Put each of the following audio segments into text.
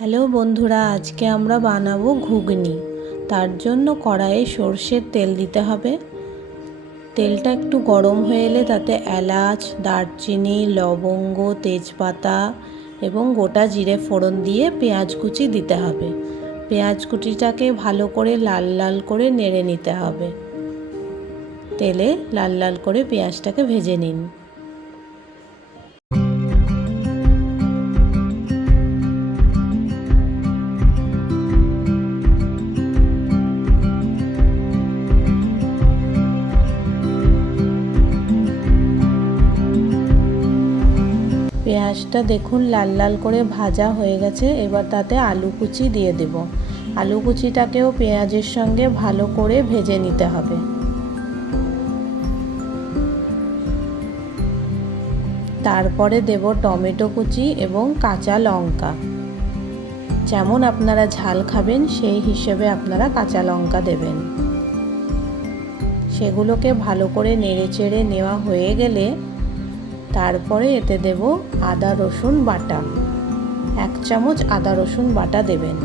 Hello বন্ধুরা, আজকে আমরা বানাবো ঘুগনি। তার জন্য কড়াইয়ে সর্ষের তেল দিতে হবে। তেলটা একটু গরম হয়ে এলে তাতে এলাচ, দারচিনি, লবঙ্গ, তেজপাতা এবং গোটা জিরে ফোড়ন দিয়ে পেঁয়াজ কুচি দিতে হবে। পেঁয়াজ কুচিটাকে ভালো করে লাল লাল করে নেড়ে নিতে হবে। তেলে লাল লাল করে পেঁয়াজটাকে ভেজে নিন। পেঁয়াজটা দেখুন লাল লাল করে ভাজা হয়ে গেছে। এবার তাতে আলু কুচি দিয়ে দেব। আলু কুচিটাকেও পেঁয়াজের সঙ্গে ভালো করে ভেজে নিতে হবে। তারপরে দেব টমেটো কুচি এবং কাঁচা লঙ্কা। যেমন আপনারা ঝাল খাবেন সেই হিসেবে আপনারা কাঁচা লঙ্কা দেবেন। সেগুলোকে ভালো করে নেড়ে চেড়ে নেওয়া হয়ে গেলে তারপরে এতে দেব আদা রসুন বাটা। 1 চামচ আদা রসুন বাটা দেবেন।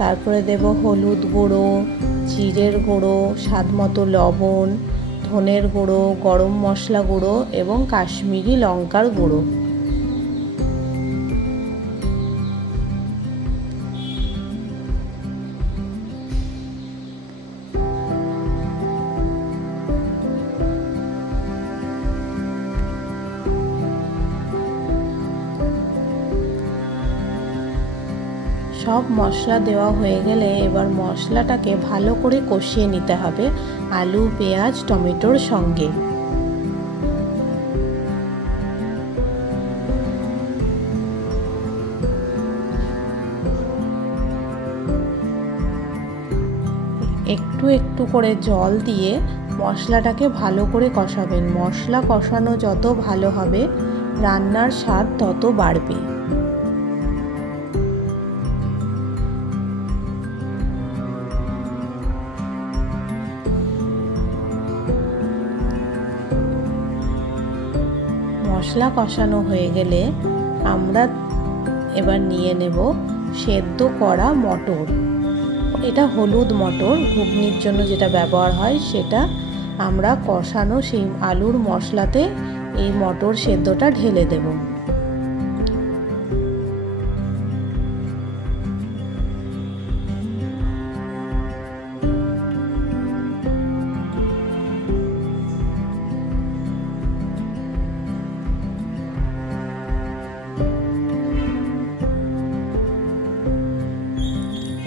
তারপরে দেব হলুদ গুঁড়ো, জিরের গুঁড়ো, স্বাদ মতো লবণ, ধনের গুঁড়ো, গরম মশলা গুঁড়ো এবং কাশ্মীরি লঙ্কার গুঁড়ো। সব মশলা দেওয়া হয়ে গেলে এবার মশলাটাকে ভালো করে কষিয়ে নিতে হবে আলু, পেঁয়াজ, টমেটোর সঙ্গে। একটু একটু করে জল দিয়ে মশলাটাকে ভালো করে কষাবেন। মশলা কষানো যত ভালো হবে রান্নার স্বাদ তত বাড়বে। মশলা কষানো হয়ে গেলে আমরা এবার নিয়ে নেব সেদ্ধ করা মটর। এটা হলুদ মটর, ঘুগনির জন্য যেটা ব্যবহার হয় সেটা। আমরা কষানো সেই আলুর মশলাতে এই মটর সেদ্ধটা ঢেলে দেব।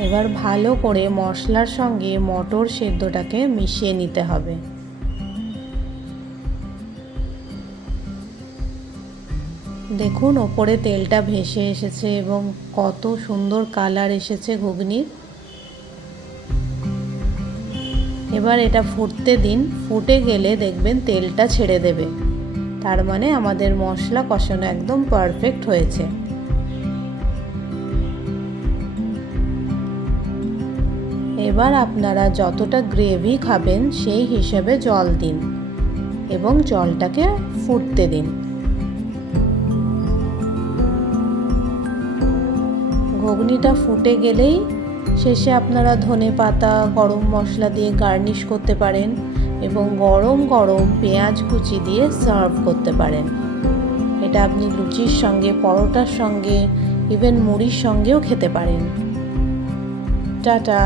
এবার ভালো করে মশলার সঙ্গে মটর সেদ্ধটাকে মিশিয়ে নিতে হবে। দেখুন ওপরে তেলটা ভেসে এসেছে এবং কত সুন্দর কালার এসেছে ঘুগনির। এবার এটা ফুটতে দিন। ফুটে গেলে দেখবেন তেলটা ছেড়ে দেবে। তার মানে আমাদের মশলা কষানো একদম পারফেক্ট হয়েছে। এবার আপনারা যতটা গ্রেভি খাবেন সেই হিসেবে জল দিন এবং জলটাকে ফুটতে দিন। ঘুগনিটা ফুটে গেলেই শেষে আপনারা ধনেপাতা, গরম মশলা দিয়ে গার্নিশ করতে পারেন এবং গরম গরম পেঁয়াজ কুচি দিয়ে সার্ভ করতে পারেন। এটা আপনি লুচির সঙ্গে, পরোটার সঙ্গে, ইভেন মুড়ির সঙ্গেও খেতে পারেন। টাটা।